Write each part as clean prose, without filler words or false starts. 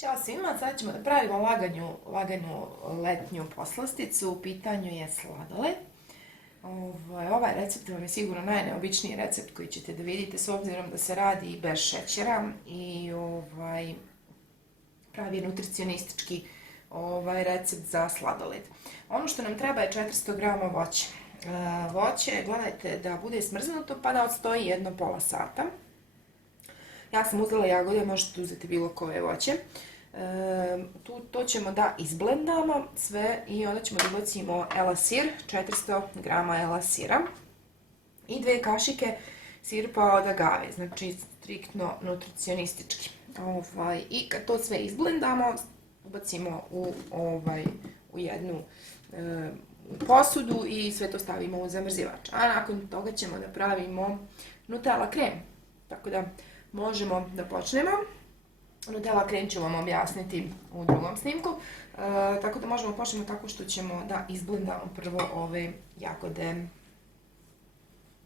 Ćao svima, sad ćemo da pravimo laganu letnju poslasticu. U pitanju je sladoled. Ovaj recept vam je sigurno najneobičniji recept koji ćete da vidite, s obzirom da se radi bez šećera i pravi nutricionistički recept za sladoled. Ono što nam treba je 400 g voća. Voće, gledajte da bude smrznuto pa da odstoji jedno pola sata. Ja sam uzela jagode, možete uzeti bilo koje voće. To ćemo da izblendamo sve i onda ćemo da ubacimo elasir, 400 g elasira i 2 kašike sirupa od agave, znači striktno nutricionistički. I kad to sve izblendamo, ubacimo u jednu posudu i sve to stavimo u zamrzivač. A nakon toga ćemo da pravimo Nutella krem, tako da možemo da počnemo. Nutella krem ću vam objasniti u drugom snimku, tako da možemo počnemo tako što ćemo da izblendamo prvo ove jagode.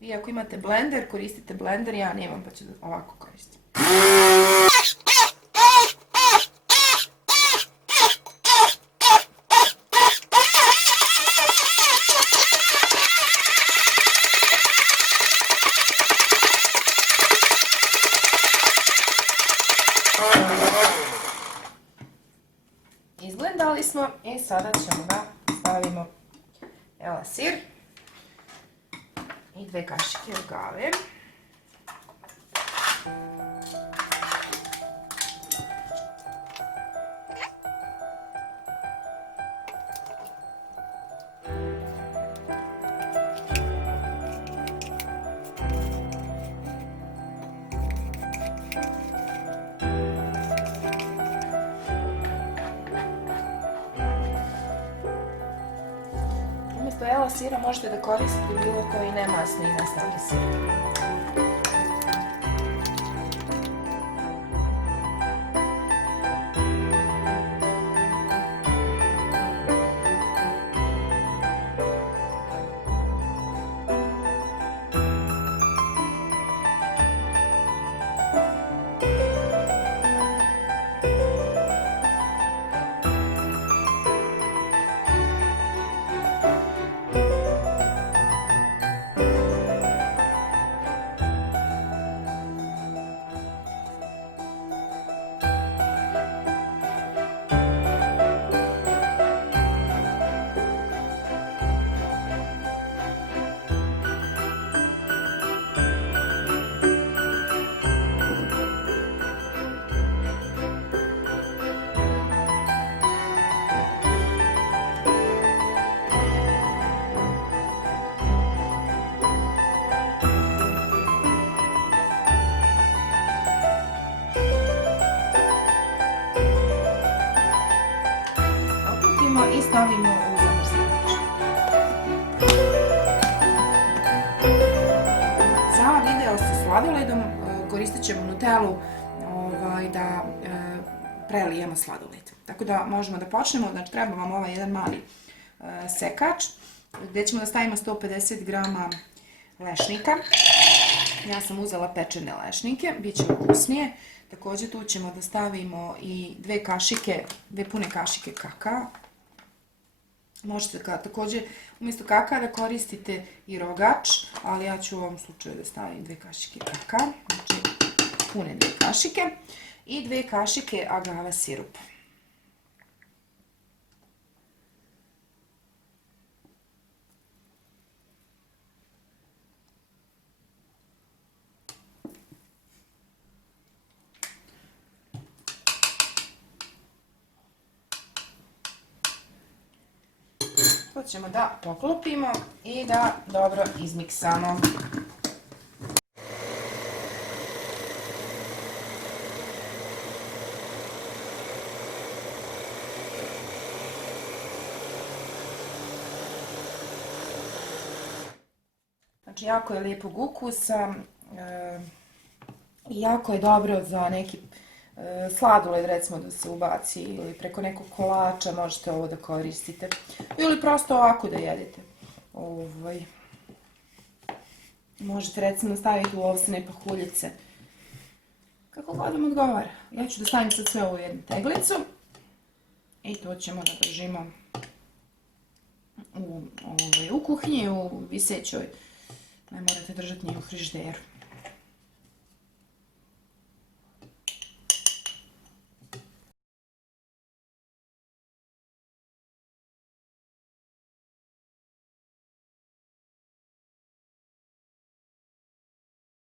Vi ako imate blender, koristite blender, ja nemam pa ću ovako koristiti. Izblendali smo i sada ćemo da stavimo elasir i 2 kašike agave. Umjesto elasira možete da koristite bilo koji nemasni i neslavni sir. I stavimo u zamrzivač. Za video sa sladoledom koristit ćemo Nutellu da prelijemo sladoled. Tako da možemo da počnemo, znači treba vam ovaj jedan mali sekač gdje ćemo da stavimo 150 g lešnika. Ja sam uzela pečene lešnike, bit će ukusnije. Također tu ćemo da stavimo i 2 pune kašike kakaa. Možete također umjesto kakaa da koristite i rogač, ali ja ću u ovom slučaju da stavim 2 kašike kakaa, znači pune 2 kašike i 2 kašike agave sirupa. To ćemo da poklopimo i da dobro izmiksamo. Znači jako je lijepog ukusa i jako je dobro za neki sladoled recimo da se ubaci ili preko nekog kolača možete ovo da koristite ili prosto ovako da jedete. Možete recimo staviti u ovsene pahuljice Kako god vam odgovara. Ja ću da stavim sad sve u jednu teglicu i to ćemo da držimo u kuhinji, u visećoj. Ne morate držati ni u frižideru.